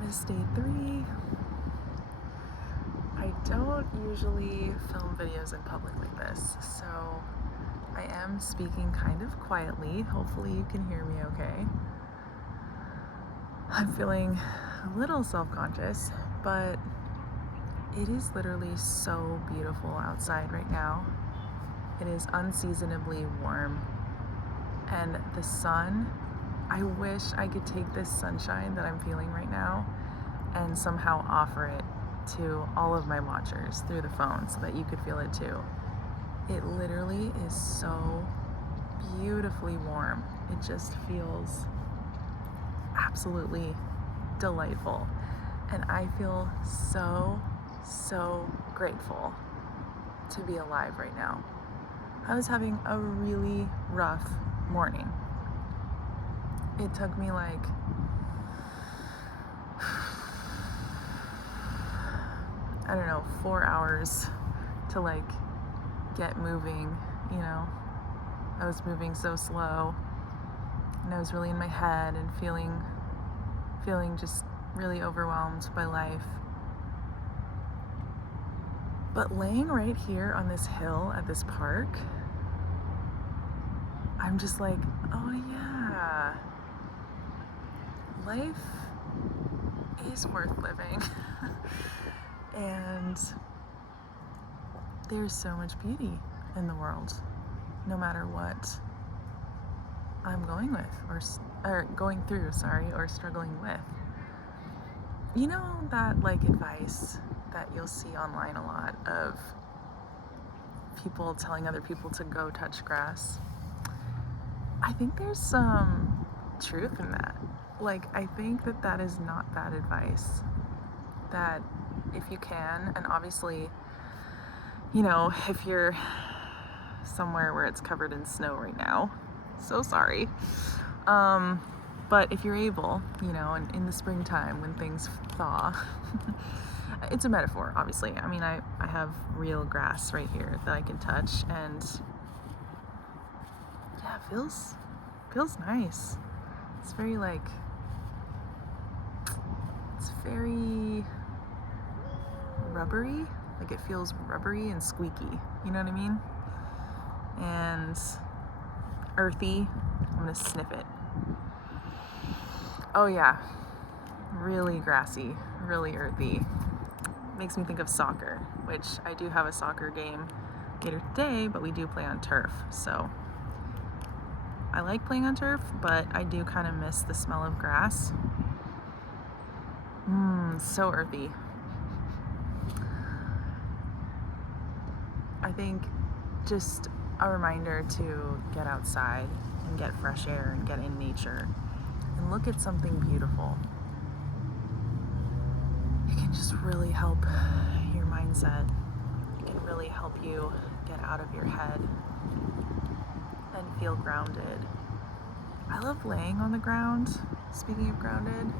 Vlogmas day 3. I don't usually film videos in public like this, so I am speaking kind of quietly. Hopefully you can hear me okay. I'm feeling a little self-conscious, but it is literally so beautiful outside right now. It is unseasonably warm, and the sun, I wish I could take this sunshine that I'm feeling right now and somehow offer it to all of my watchers through the phone so that you could feel it too. It literally is so beautifully warm. It just feels absolutely delightful. And I feel so grateful to be alive right now. I was having a really rough morning. It took me like I don't know, 4 hours to like get moving, you know. I was moving so slow and I was really in my head and feeling just really overwhelmed by life. But laying right here on this hill at this park, I'm just like, oh yeah, life is worth living. And there's so much beauty in the world, no matter what I'm going with or going through, or struggling with. You know that like advice that you'll see online a lot of people telling other people to go touch grass? I think there's some truth in that. Like, I think that is not bad advice. That if you can, and obviously, you know, if you're somewhere where it's covered in snow right now, so sorry. But if you're able, you know, in the springtime when things thaw, it's a metaphor, obviously. I mean, I have real grass right here that I can touch, and yeah, it feels nice. It's very like, it's very rubbery. Like, it feels rubbery and squeaky, you know what I mean? And earthy. I'm gonna sniff it. Oh yeah, really grassy, really earthy. Makes me think of soccer, which I do have a soccer game later today, but we do play on turf. So I like playing on turf, but I do kind of miss the smell of grass. So earthy. I think just a reminder to get outside and get fresh air and get in nature and look at something beautiful. It can just really help your mindset. It can really help you get out of your head and feel grounded. I love laying on the ground. Speaking of grounded,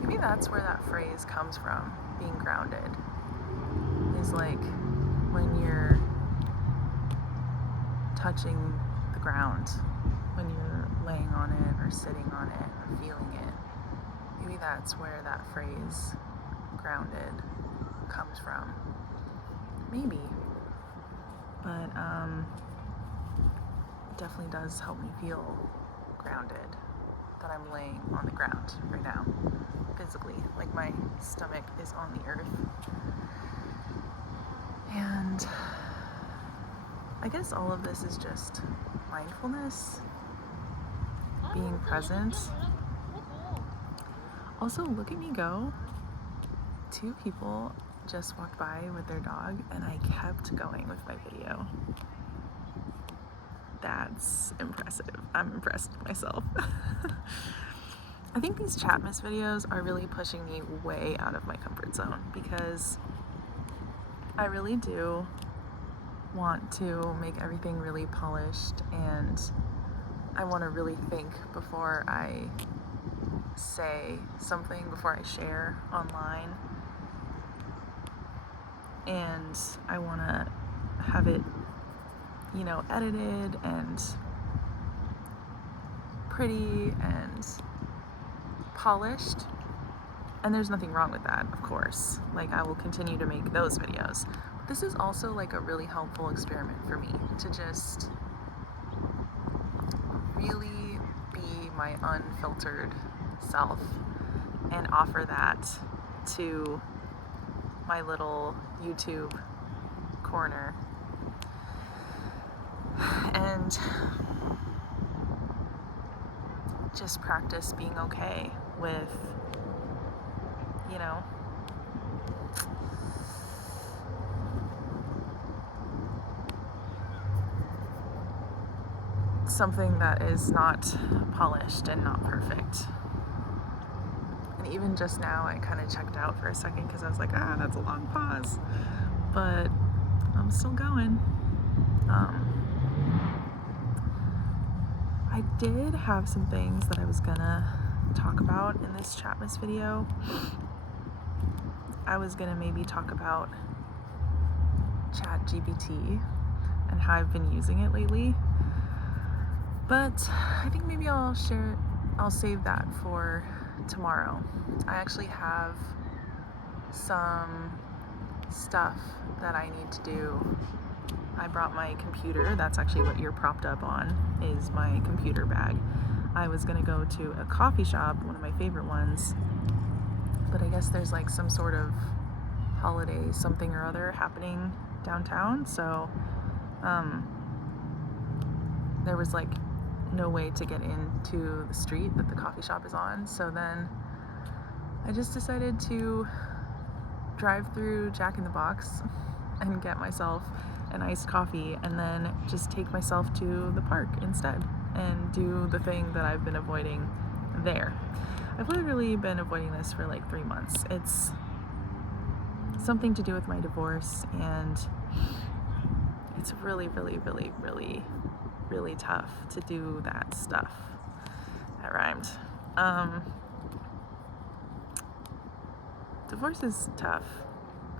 maybe that's where that phrase comes from, being grounded. Is like when you're touching the ground, when you're laying on it or sitting on it or feeling it. Maybe that's where that phrase grounded comes from. Maybe. But it definitely does help me feel grounded that I'm laying on the ground right now, physically. Like, my stomach is on the earth. And I guess all of this is just mindfulness, being present. Also, look at me go. 2 people just walked by with their dog and I kept going with my video. That's impressive. I'm impressed with myself. I think these Chatmas videos are really pushing me way out of my comfort zone because I really do want to make everything really polished, and I want to really think before I say something, before I share online. And I want to have it, you know, edited and pretty and polished. And there's nothing wrong with that, of course. Like, I will continue to make those videos. But this is also like a really helpful experiment for me to just really be my unfiltered self and offer that to my little YouTube corner. And just practice being okay with, you know, something that is not polished and not perfect. And even just now, I kind of checked out for a second because I was like, that's a long pause. But I'm still going. I did have some things that I was gonna talk about in this Chatmas video. I was gonna maybe talk about ChatGPT and how I've been using it lately. But I think maybe I'll save that for tomorrow. I actually have some stuff that I need to do. I brought my computer. That's actually what you're propped up on, is my computer bag. I was gonna go to a coffee shop, one of my favorite ones, but I guess there's like some sort of holiday something or other happening downtown, so there was like no way to get into the street that the coffee shop is on. So then I just decided to drive through Jack in the Box and get myself an iced coffee and then just take myself to the park instead and do the thing that I've been avoiding there. I've literally been avoiding this for like 3 months. It's something to do with my divorce, and it's really, really, really, really, really tough to do that stuff. That rhymed. Divorce is tough.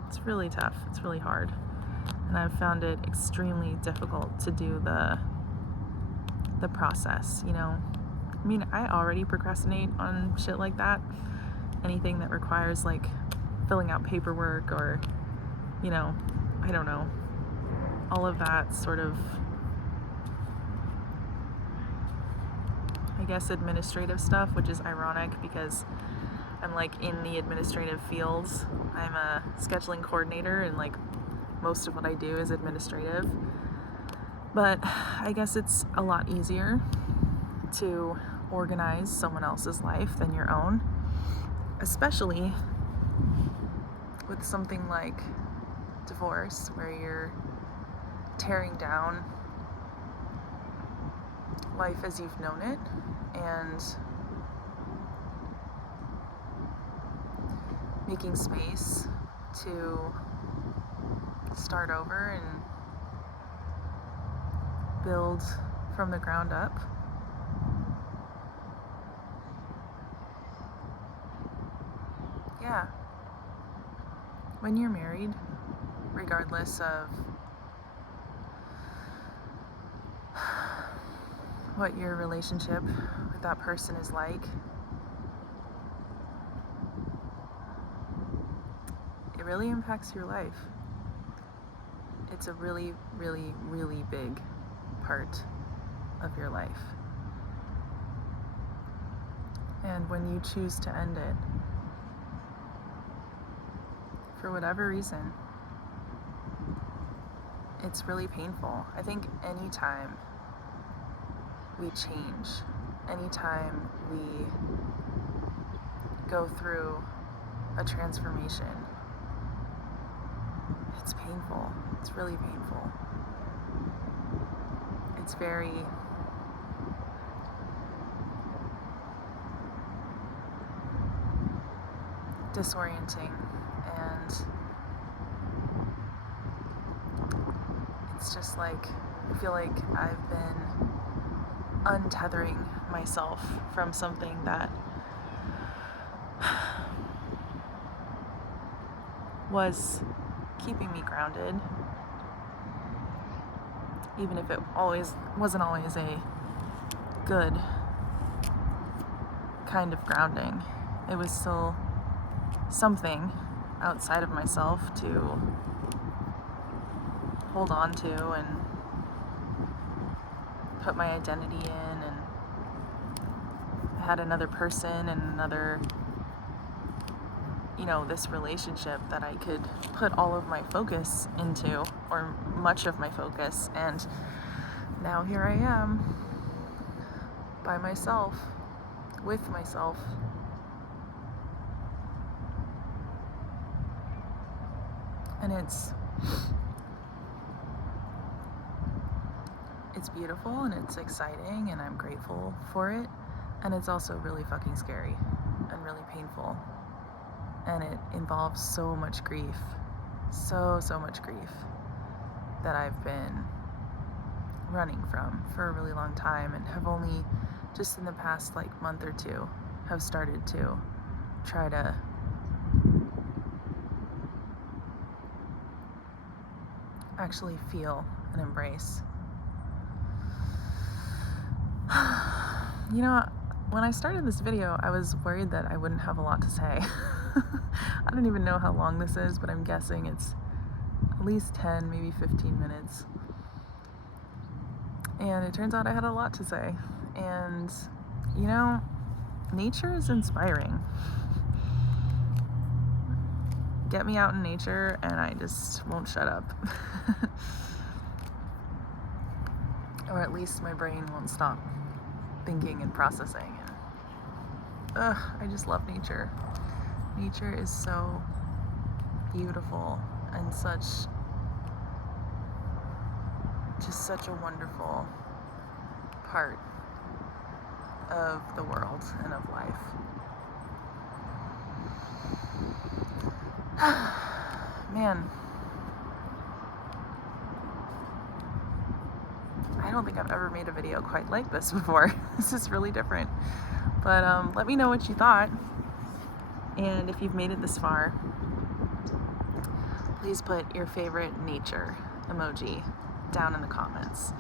It's really tough. It's really hard. And I've found it extremely difficult to do the process, you know? I mean, I already procrastinate on shit like that. Anything that requires like filling out paperwork or, you know, I don't know, all of that sort of, I guess, administrative stuff, which is ironic because I'm like in the administrative fields. I'm a scheduling coordinator, and like most of what I do is administrative. But I guess it's a lot easier to organize someone else's life than your own, especially with something like divorce, where you're tearing down life as you've known it and making space to start over and build from the ground up. Yeah. When you're married, regardless of what your relationship with that person is like, it really impacts your life. It's a really, really, really big part of your life. And when you choose to end it, for whatever reason, it's really painful. I think anytime we change, anytime we go through a transformation, it's painful. It's really painful. It's very disorienting, and it's just like, I feel like I've been untethering myself from something that was keeping me grounded, even if it wasn't always a good kind of grounding. It was still something outside of myself to hold on to and put my identity in, and I had another person and another, this relationship that I could put all of my focus into, or much of my focus, and now here I am by myself, with myself. And it's beautiful and it's exciting and I'm grateful for it. And it's also really fucking scary and really painful. And it involves so much grief, so much grief that I've been running from for a really long time, and have only just in the past month or two have started to try to actually feel and embrace. When I started this video, I was worried that I wouldn't have a lot to say. I don't even know how long this is, but I'm guessing it's at least 10, maybe 15 minutes. And it turns out I had a lot to say. And, nature is inspiring. Get me out in nature and I just won't shut up. Or at least my brain won't stop thinking and processing. I just love nature. Nature is so beautiful and such a wonderful part of the world and of life. Man, I don't think I've ever made a video quite like this before. This is really different. But let me know what you thought. And if you've made it this far, please put your favorite nature emoji down in the comments.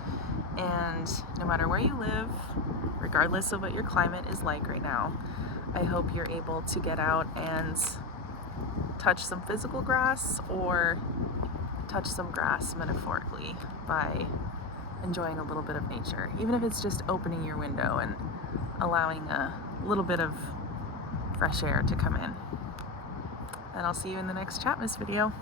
And no matter where you live, regardless of what your climate is like right now, I hope you're able to get out and touch some physical grass, or touch some grass metaphorically by enjoying a little bit of nature, even if it's just opening your window and allowing a little bit of fresh air to come in. And I'll see you in the next Chatmas video.